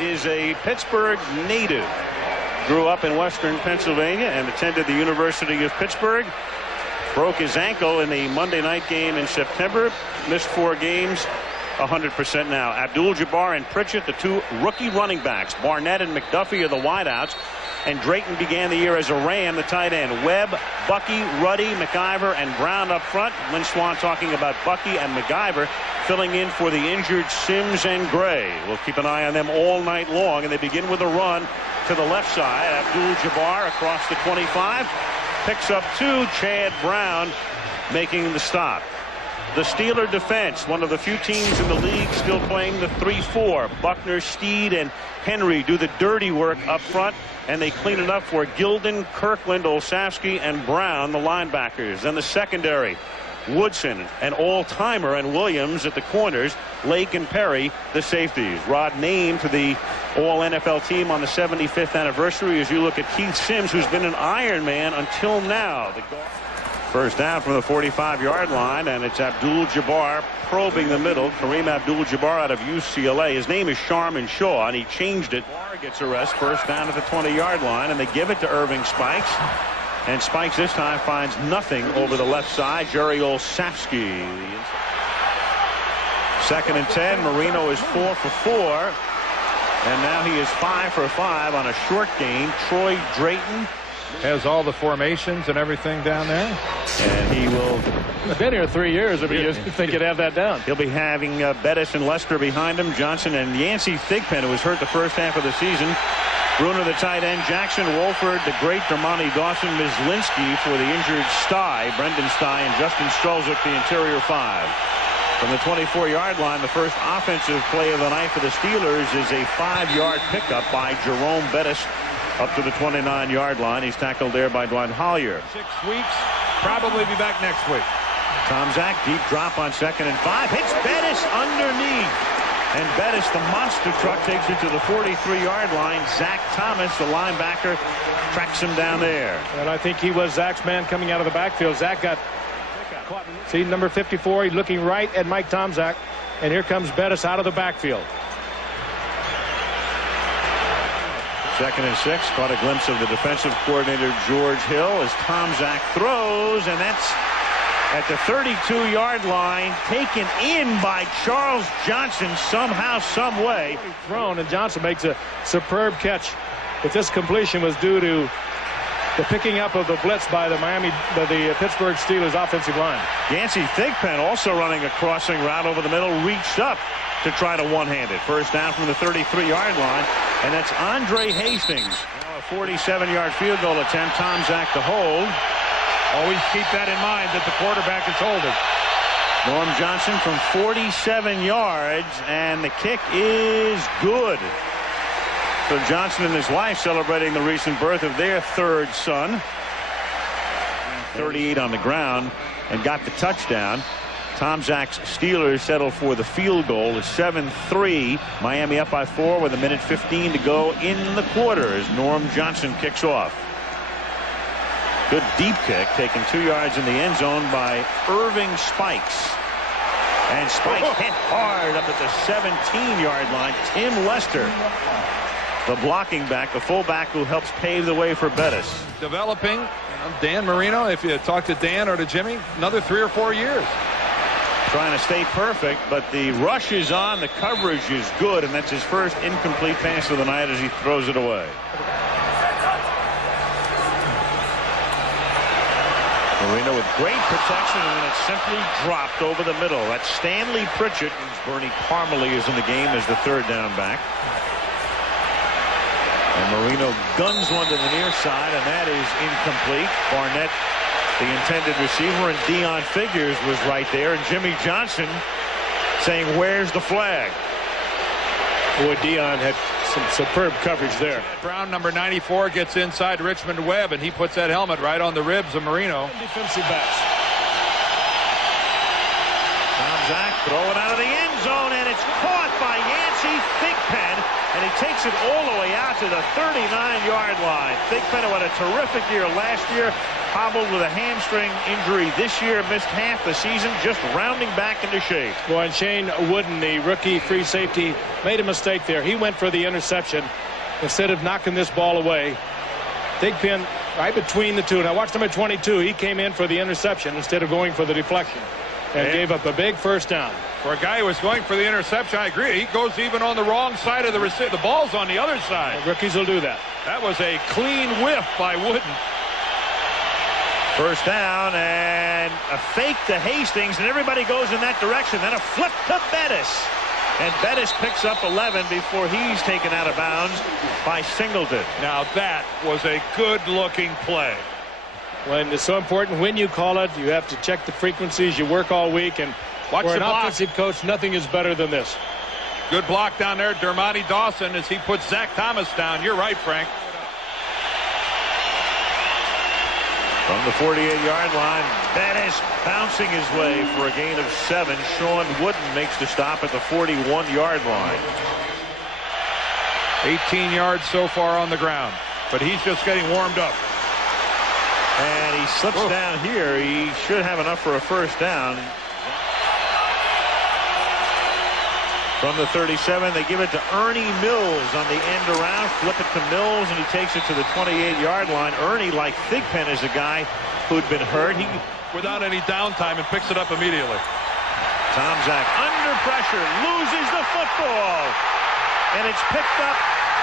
is a Pittsburgh native. Grew up in Western Pennsylvania and attended the University of Pittsburgh. Broke his ankle in the Monday night game in September. Missed 4 games. 100% now. Abdul-Jabbar and Pritchett, the 2 rookie running backs. Barnett and McDuffie are the wideouts. And Drayton began the year as a Ram, the tight end. Webb, Bucky, Ruddy, McIver, and Brown up front. Lynn Swann talking about Bucky and McIver filling in for the injured Sims and Gray. We'll keep an eye on them all night long. And they begin with a run to the left side. Abdul-Jabbar across the 25. Picks up 2. Chad Brown making the stop. The Steeler defense, one of the few teams in the league still playing the 3-4. Buckner, Steed, and Henry do the dirty work up front, and they clean it up for Gilden, Kirkland, Olszewski, and Brown, the linebackers. Then the secondary, Woodson, an all-timer, and Williams at the corners. Lake and Perry, the safeties. Rod named to the All-NFL team on the 75th anniversary as you look at Keith Sims, who's been an Iron Man until now. First down from the 45-yard line, and it's Abdul-Jabbar probing the middle. Kareem Abdul-Jabbar out of UCLA. His name is Sharman Shaw, and he changed it. Barr gets a rest. First down at the 20-yard line, and they give it to Irving Spikes. And Spikes this time finds nothing over the left side. Jerry Olszewski. 2nd and 10. Marino is 4 for 4. And now he is 5 for 5 on a short gain. Troy Drayton has all the formations and everything down there. And he will. He's been here 3 years. If you think you'd have that down. He'll be having Bettis and Lester behind him. Johnson and Yancey Thigpen, who was hurt the first half of the season. Bruner, the tight end. Jackson, Wolford, the great Dermontti Dawson, Myslinski for the injured Stye, Brendan Stye, and Justin Strelzik, the interior 5. From the 24-yard line, the first offensive play of the night for the Steelers is a 5-yard pickup by Jerome Bettis up to the 29-yard line. He's tackled there by Dwight Hollier. 6 weeks, probably be back next week. Tomczak, deep drop on 2nd and 5. Hits Bettis underneath. And Bettis, the monster truck, takes it to the 43-yard line. Zach Thomas, the linebacker, tracks him down there. And I think he was Zach's man coming out of the backfield. Zach got caught. See number 54. He's looking right at Mike Tomczak. And here comes Bettis out of the backfield. 2nd and 6. Caught a glimpse of the defensive coordinator George Hill as Tomczak throws, and that's at the 32-yard line, taken in by Charles Johnson somehow, some way. Thrown, and Johnson makes a superb catch. But this completion was due to the picking up of the blitz by the Pittsburgh Steelers offensive line. Yancey Thigpen also running a crossing route over the middle, reached up to try to one-hand it. First down from the 33-yard line, and that's Andre Hastings. Now a 47-yard field goal attempt. Tomczak to hold. Always keep that in mind that the quarterback is holding. Norm Johnson from 47 yards, and the kick is good. So Johnson and his wife celebrating the recent birth of their 3rd son. 38 on the ground and got the touchdown. Tomczak's Steelers settle for the field goal. It's 7-3. Miami up by 4 with 1:15 to go in the quarter as Norm Johnson kicks off. Good deep kick, taken 2 yards in the end zone by Irving Spikes. And Spikes hit hard up at the 17-yard line. Tim Lester, the blocking back, the fullback who helps pave the way for Bettis. Developing. Dan Marino, if you talk to Dan or to Jimmy, another 3 or 4 years. Trying to stay perfect, but the rush is on, the coverage is good, and that's his first incomplete pass of the night as he throws it away. Marino with great protection, and then it's simply dropped over the middle. That's Stanley Pritchett. Bernie Parmalee is in the game as the 3rd down back. And Marino guns one to the near side, and that is incomplete. Barnett, the intended receiver, and Dion Figures was right there. And Jimmy Johnson saying, "Where's the flag?" Boy, Dion had some superb coverage there. Brown, number 94, gets inside Richmond Webb, and he puts that helmet right on the ribs of Marino. Defensive backs. Tomczak throw it out of the end zone, and it's caught by Yancey Steve Thigpen, and he takes it all the way out to the 39-yard line. Thigpen had a terrific year last year, hobbled with a hamstring injury this year, missed half the season, just rounding back into shape. Well, and Shane Wooden, the rookie free safety, made a mistake there. He went for the interception instead of knocking this ball away. Thigpen right between the two. Now watch number 22. He came in for the interception instead of going for the deflection and gave up a big first down. For a guy who was going for the interception, I agree. He goes even on the wrong side of the receiver. The ball's on the other side. Well, rookies will do that. That was a clean whiff by Wooden. First down and a fake to Hastings, and everybody goes in that direction. Then a flip to Bettis. And Bettis picks up 11 before he's taken out of bounds by Singleton. Now that was a good-looking play. When it's so important when you call it, you have to check the frequencies. You work all week, and watch for the an block. offensive coach, nothing is better than this. Good block down there, Dermontti Dawson, as he puts Zach Thomas down. You're right, Frank. From the 48-yard line, Bettis bouncing his way for a gain of 7. Sean Wooden makes the stop at the 41-yard line. 18 yards so far on the ground, but he's just getting warmed up. And he slips down here. He should have enough for a first down. From the 37, they give it to Ernie Mills on the end around. Flip it to Mills, and he takes it to the 28-yard line. Ernie, like Thigpen, is a guy who'd been hurt. He without any downtime and picks it up immediately. Tomczak under pressure, loses the football. And it's picked up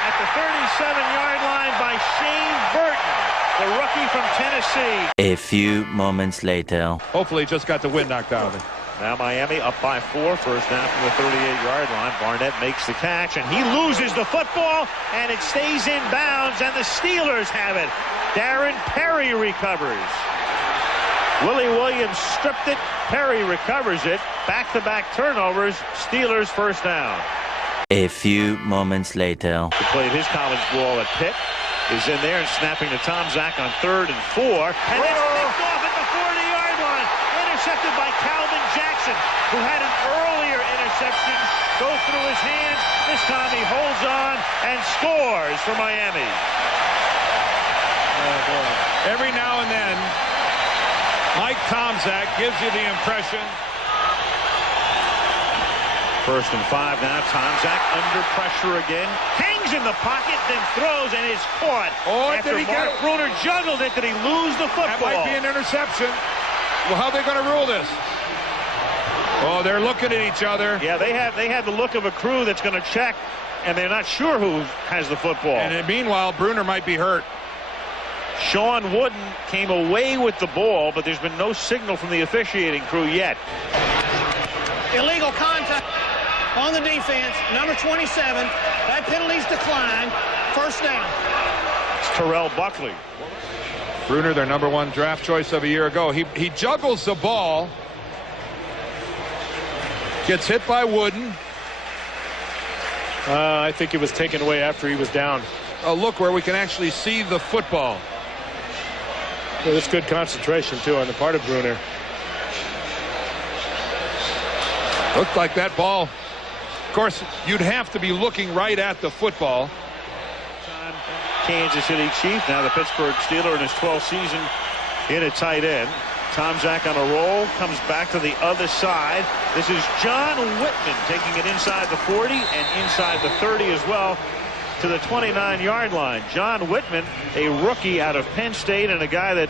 at the 37-yard line by Shane Burton, the rookie from Tennessee. A few moments later. Hopefully just got the wind knocked out of it. Now Miami up by 4. First down from the 38-yard line. Barnett makes the catch, and he loses the football, and it stays in bounds, and the Steelers have it. Darren Perry recovers. Willie Williams stripped it. Perry recovers it. Back-to-back turnovers. Steelers first down. A few moments later. He played his college ball at Pitt. Is in there and snapping to Tomczak on 3rd and 4. And it's picked off at the 40-yard line. Intercepted by Calvin Jackson, who had an earlier interception go through his hands. This time he holds on and scores for Miami. Every now and then, Mike Tomczak gives you the impression. 1st and 5 now. Tomczak under pressure again. Hangs in the pocket, then throws, and is caught. Oh, after did he Mark Bruner juggled it, did he lose the football? That might be an interception. Well, how are they going to rule this? Oh, they're looking at each other. Yeah, they have the look of a crew that's going to check, and they're not sure who has the football. And meanwhile, Bruner might be hurt. Sean Wooden came away with the ball, but there's been no signal from the officiating crew yet. Illegal contact on the defense, number 27. That penalty's declined. First down. It's Terrell Buckley. Bruner, their #1 draft choice of a year ago. He juggles the ball. Gets hit by Wooden. I think it was taken away after he was down. A look where we can actually see the football. Well, that's good concentration, too, on the part of Bruner. Looked like that ball. Of course, you'd have to be looking right at the football. Kansas City Chief, now the Pittsburgh Steeler in his 12th season in a tight end. Tomczak on a roll, comes back to the other side. This is John Whitman taking it inside the 40 and inside the 30 as well to the 29-yard line. John Whitman, a rookie out of Penn State, and a guy that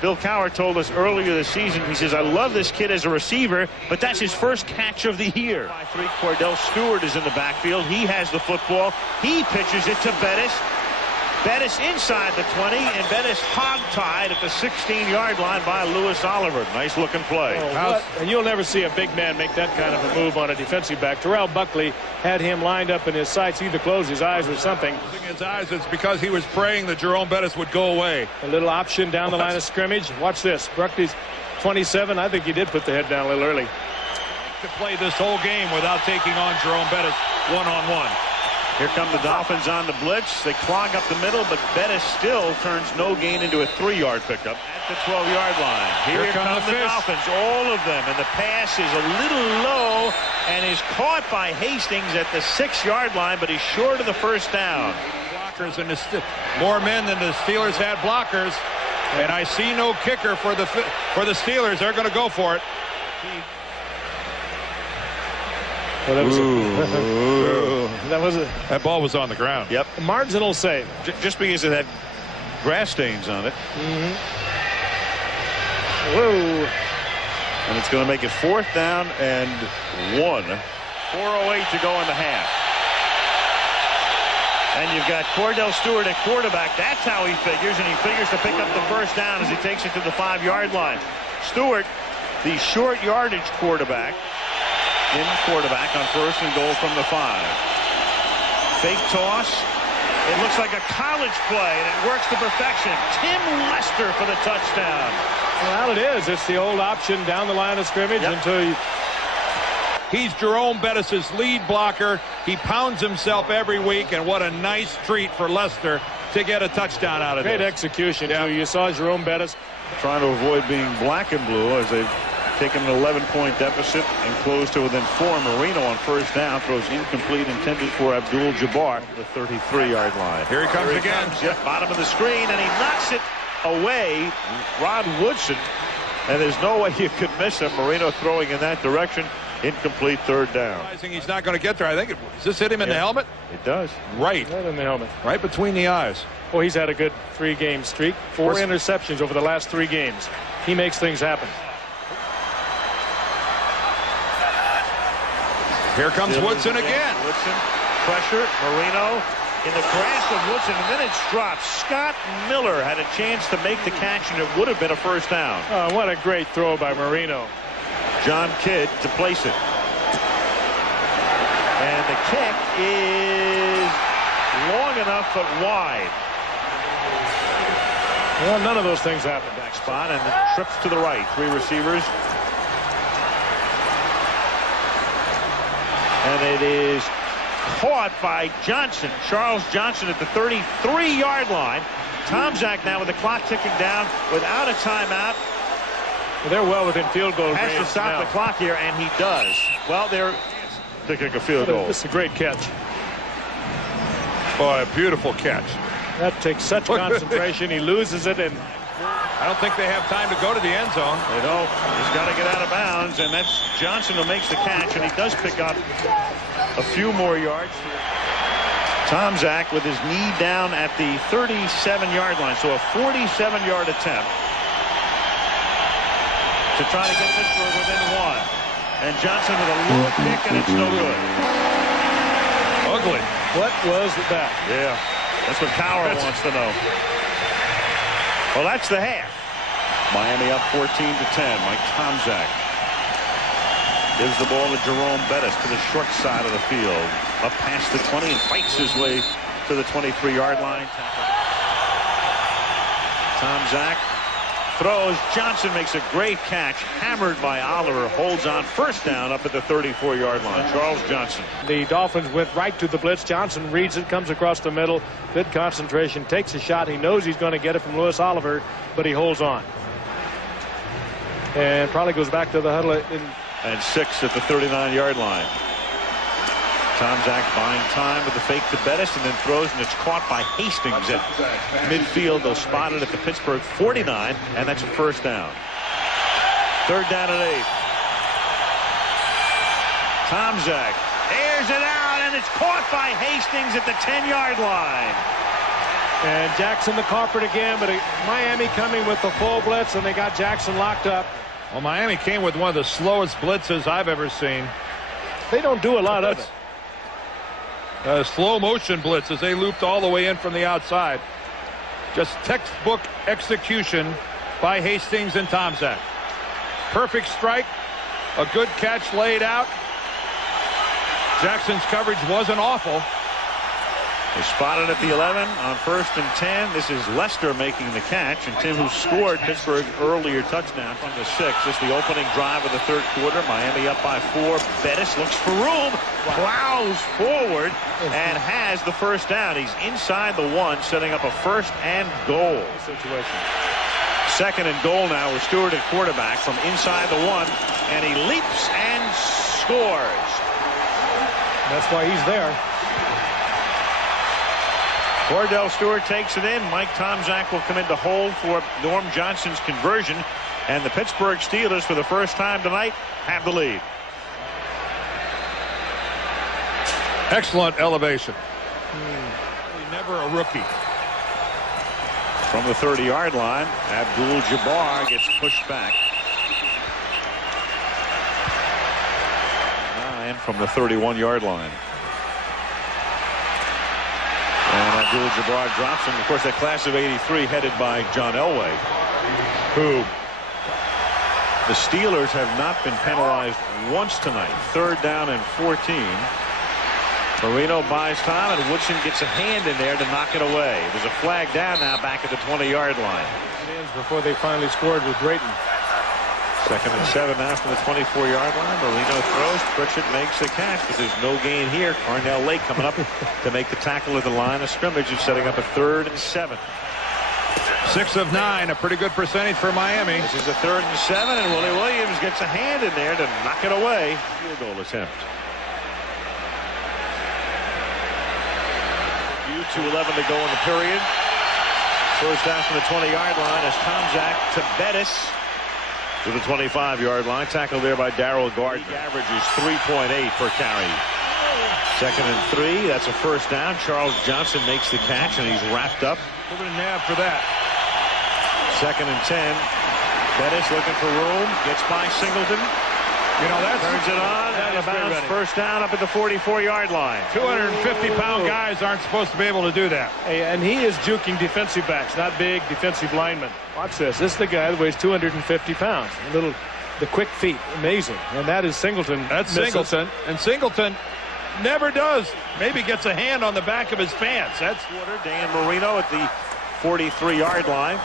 Bill Cowher told us earlier this season. He says, I love this kid as a receiver, but that's his first catch of the year. By 3, Kordell Stewart is in the backfield. He has the football. He pitches it to Bettis. Bettis inside the 20, and Bettis hog-tied at the 16-yard line by Lewis Oliver. Nice looking play. Oh, and you'll never see a big man make that kind of a move on a defensive back. Terrell Buckley had him lined up in his sights, either closed his eyes or something. His eyes, it's because he was praying that Jerome Bettis would go away. A little option down the line of scrimmage. Watch this. Buckley's 27. I think he did put the head down a little early. To play this whole game without taking on Jerome Bettis one-on-one. Here come the Dolphins on the blitz. They clog up the middle, but Bettis still turns no gain into a 3-yard pickup at the 12-yard line. Here come the Dolphins, all of them, and the pass is a little low and is caught by Hastings at the 6-yard line, but he's short of the first down. Blockers and more men than the Steelers had blockers, and I see no kicker for the Steelers. They're going to go for it. Well, that ball was on the ground. Yep. A marginal save. Just because it had grass stains on it. Whoa. And it's going to make it 4th down and 1. 4:08 to go in the half. And you've got Kordell Stewart at quarterback. That's how he figures, and he figures to pick up the first down as he takes it to the 5-yard line. Stewart, the short yardage quarterback, in quarterback on 1st and goal from the 5. Fake toss. It looks like a college play, and it works to perfection. Tim Lester for the touchdown. Well, it is. It's the old option down the line of scrimmage until you... He's Jerome Bettis' lead blocker. He pounds himself every week, and what a nice treat for Lester to get a touchdown out of it. Great execution. Yeah. You saw Jerome Bettis trying to avoid being black and blue as they've taken an 11-point deficit and closed to within 4. Marino on 1st down throws incomplete, intended for Abdul-Jabbar, the 33-yard line. Here he comes again. Yep, bottom of the screen, and he knocks it away. Rod Woodson, and there's no way you could miss him. Marino throwing in that direction. Incomplete, 3rd down. He's not going to get there. I think does this hit him in the helmet? It does. Right in the helmet. Right between the eyes. Well, he's had a good 3-game streak. 4 interceptions over the last 3 games. He makes things happen. Here comes Woodson again. Woodson, pressure, Marino in the grasp of Woodson, and then it's dropped. Scott Miller had a chance to make the catch, and it would have been a 1st down. Oh, what a great throw by Marino. John Kidd to place it. And the kick is long enough but wide. Well, none of those things happen. Back spot, and the trips to the right. 3 receivers. And it is caught by Johnson. Charles Johnson at the 33-yard line. Tomczak now with the clock ticking down without a timeout. Well, they're well within field goal range. Has to stop the clock here, and he does. Well, they're kicking a field goal. This is a great catch. Boy, a beautiful catch. That takes such concentration. He loses it, and I don't think they have time to go to the end zone. They don't. He's got to get out of bounds, and that's Johnson who makes the catch, and he does pick up a few more yards. Tomczak with his knee down at the 37-yard line, so a 47-yard attempt to try to get Pittsburgh within 1. And Johnson with a low kick, and it's no good. Ugly. What was that? Yeah, that's what Cowher wants to know. Well, that's the half. Miami up 14-10. Mike Tomczak gives the ball to Jerome Bettis to the short side of the field. Up past the 20 and fights his way to the 23-yard line. Tomczak throws. Johnson makes a great catch. Hammered by Oliver. Holds on. 1st down up at the 34-yard line. Charles Johnson. The Dolphins went right to the blitz. Johnson reads it, comes across the middle. Good concentration. Takes a shot. He knows he's going to get it from Louis Oliver, but he holds on. And probably goes back to the huddle. And 6 at the 39-yard line. Tomczak buying time with the fake to Bettis, and then throws, and it's caught by Hastings at midfield. They'll spot it at the Pittsburgh 49, and that's a 1st down. 3rd down and 8. Tomczak airs it out, and it's caught by Hastings at the 10-yard line. And Jackson the culprit again, but Miami coming with the full blitz, and they got Jackson locked up. Well, Miami came with one of the slowest blitzes I've ever seen. They don't do a lot of it. Slow motion blitzes. They looped all the way in from the outside. Just textbook execution by Hastings and Tomczak. Perfect strike. A good catch laid out. Jackson's coverage wasn't awful. They spotted at the 11 on 1st and 10. This is Lester making the catch, and Tim, who scored Pittsburgh's earlier touchdown from the 6. This is the opening drive of the 3rd quarter. Miami up by 4. Bettis looks for room, plows forward, and has the first down. He's inside the 1, setting up a 1st and goal situation. 2nd and goal now with Stewart at quarterback from inside the 1, and he leaps and scores. That's why he's there. Kordell Stewart takes it in. Mike Tomczak will come in to hold for Norm Johnson's conversion. And the Pittsburgh Steelers, for the first time tonight, have the lead. Excellent elevation. Never a rookie. From the 30-yard line, Abdul-Jabbar gets pushed back. 9 from the 31-yard line. And Abdul-Jabbar drops him. Of course, that class of '83 headed by John Elway, who the Steelers have not been penalized once tonight. 3rd down and 14. Marino buys time, and Woodson gets a hand in there to knock it away. There's a flag down now back at the 20-yard line. Before they finally scored with Drayton. 2nd and 7 now from the 24-yard line. Marino throws. Pritchett makes the catch, but there's no gain here. Carnell Lake coming up to make the tackle at the line of scrimmage and setting up a 3rd and 7. 6 of 9, a pretty good percentage for Miami. This is a 3rd and 7, and Willie Williams gets a hand in there to knock it away. Field goal attempt. 2:11 to go in the period. First down from the 20-yard line as Tomczak to Bettis to the 25-yard line. Tackled there by Darrell Gardner. League average is 3.8 per carry. 2nd and 3. That's a first down. Charles Johnson makes the catch, and he's wrapped up. Put a nab for that. 2nd and 10. Bettis looking for room. Gets by Singleton. You know, that turns it on. Out of bounds. First down up at the 44-yard line. 250-pound guys aren't supposed to be able to do that. Hey, and he is juking defensive backs, not big defensive linemen. Watch this. This is the guy that weighs 250 pounds. The quick feet. Amazing. And that is Singleton. That's Singleton. And Singleton never does. Maybe gets a hand on the back of his pants. That's Dan Marino at the 43-yard line.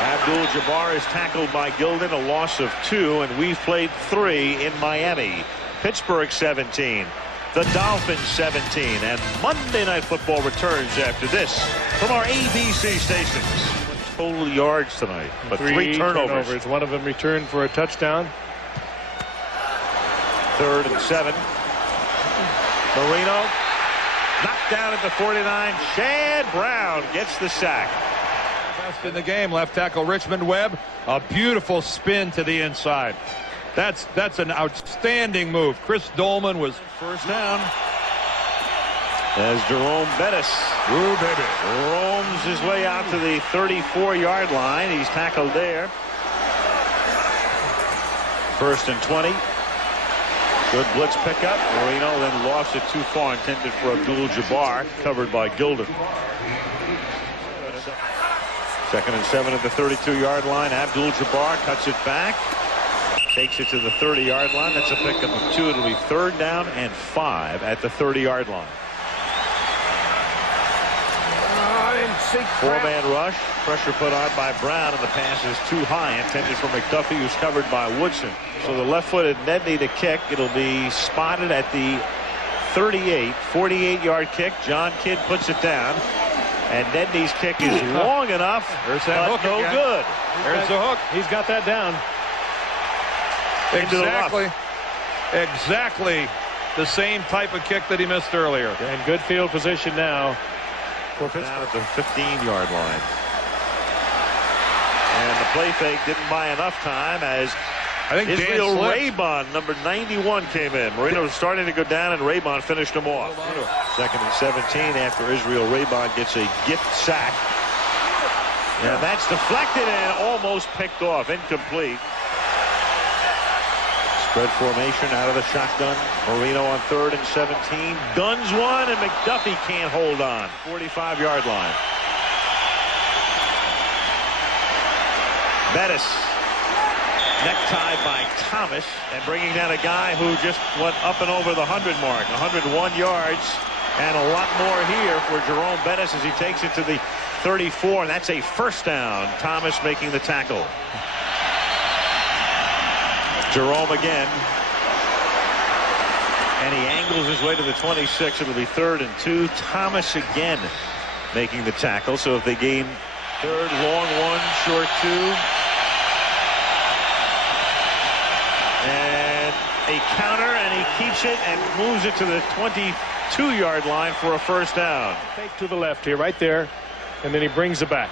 Abdul-Jabbar is tackled by Gilden, a loss of 2, and we've played 3 in Miami. Pittsburgh 17, the Dolphins 17, and Monday Night Football returns after this from our ABC stations. Total yards tonight, but 3 turnovers. One of them returned for a touchdown. 3rd and 7. Marino knocked down at the 49. Chad Brown gets the sack. Best in the game, left tackle Richmond Webb, a beautiful spin to the inside. That's an outstanding move. Chris Dolman was first down as Jerome Bettis roams his way out to the 34-yard line. He's tackled there. 1st and 20. Good blitz pickup. Marino then lost it too far, intended for Abdul-Jabbar, covered by Gilden. 2nd and 7 at the 32-yard line. Abdul-Jabbar cuts it back. Takes it to the 30-yard line. That's a pickup of 2. It'll be 3rd down and 5 at the 30-yard line. 4-man rush. Pressure put on by Brown, and the pass is too high. Intended for McDuffie, who's covered by Woodson. So the left-footed Nedney to kick. It'll be spotted at the 38. 48-yard kick. John Kidd puts it down. And Nedney's kick is long enough. There's that hook. No good. There's the hook. He's got that down. Exactly the same type of kick that he missed earlier. And good field position now. Down at the 15-yard line. And the play fake didn't buy enough time as I think Israel Raybon, number 91, came in. Marino was starting to go down, and Raybon finished him off. 2nd and 17 after Israel Raybon gets a gift sack. And that's deflected and almost picked off. Incomplete. Spread formation out of the shotgun. Marino on 3rd and 17. Guns one, and McDuffie can't hold on. 45-yard line. Bettis. Necktie by Thomas, and bringing down a guy who just went up and over the 100 mark. 101 yards And a lot more here for Jerome Bettis as he takes it to the 34. And that's a first down. Thomas making the tackle. Jerome again. And he angles his way to the 26. It'll be 3rd and 2. Thomas again making the tackle. So if they gain 3rd, long 1, short 2. And a counter, and he keeps it and moves it to the 22-yard line for a first down. Fake to the left here, right there, and then he brings it back.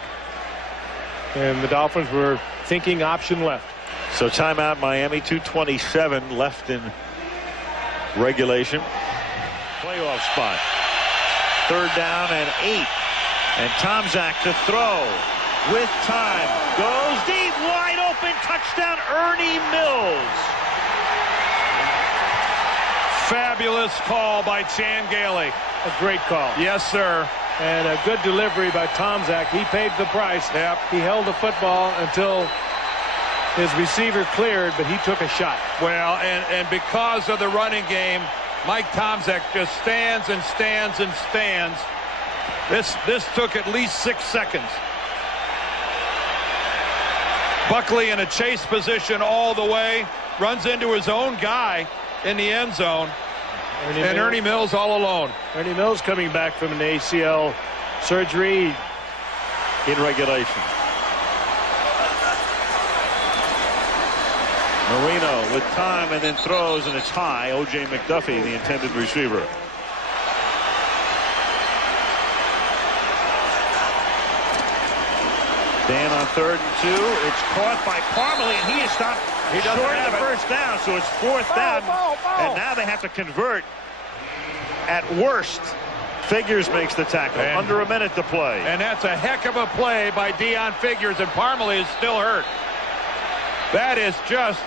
And the Dolphins were thinking option left. So timeout Miami, 2:27 left in regulation. Playoff spot. 3rd down and 8. And Tomczak to throw with time. Goes deep, wide open, touchdown Ernie Mills. Fabulous call by Chan Gailey. A great call. Yes, sir. And a good delivery by Tomczak. He paid the price. Yep. He held the football until his receiver cleared, but he took a shot. Well, and because of the running game, Mike Tomczak just stands and stands and stands. This took at least 6 seconds. Buckley in a chase position all the way, runs into his own guy in the end zone, and Ernie Mills all alone. Ernie Mills coming back from an ACL surgery in regulation. Marino with time and then throws, and it's high. O.J. McDuffie, the intended receiver. Dan on 3rd and 2. It's caught by Parmalee, and he is stopped short of the first down, so it's 4th down. And now they have to convert. At worst, Figures makes the tackle. And under a minute to play. And that's a heck of a play by Deion Figures, and Parmalee is still hurt. That is just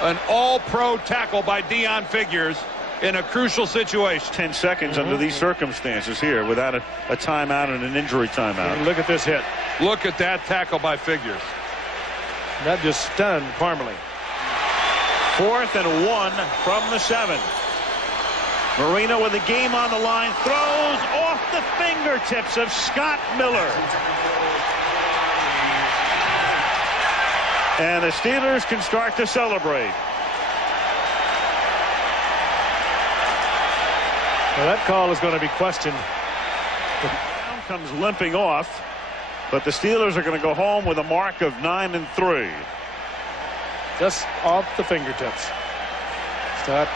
an all-pro tackle by Deion Figures in a crucial situation. 10 seconds under these circumstances here without a timeout and an injury timeout. And look at this hit. Look at that tackle by Figures. That just stunned Parmalee. 4th and 1 from the 7. Marino with the game on the line, throws off the fingertips of Scott Miller. And the Steelers can start to celebrate. Now that call is going to be questioned. Brown comes limping off, but the Steelers are going to go home with a mark of 9-3. Just off the fingertips.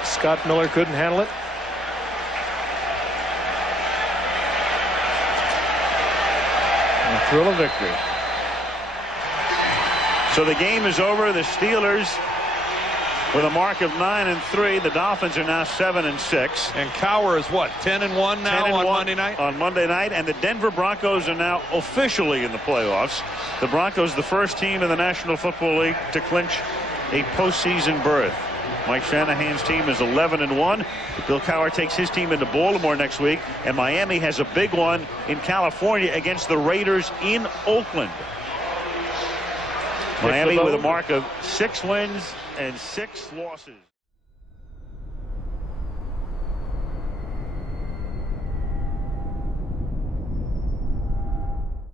Scott Miller couldn't handle it. A thrill of victory. So the game is over. The Steelers with a mark of 9-3. The Dolphins are now 7-6. And Cowher is what, 10-1 now on Monday night? On Monday night, and the Denver Broncos are now officially in the playoffs. The Broncos, the first team in the National Football League to clinch a postseason berth. Mike Shanahan's team is 11-1. Bill Cowher takes his team into Baltimore next week, and Miami has a big one in California against the Raiders in Oakland. Miami with a mark of 6 wins and 6 losses.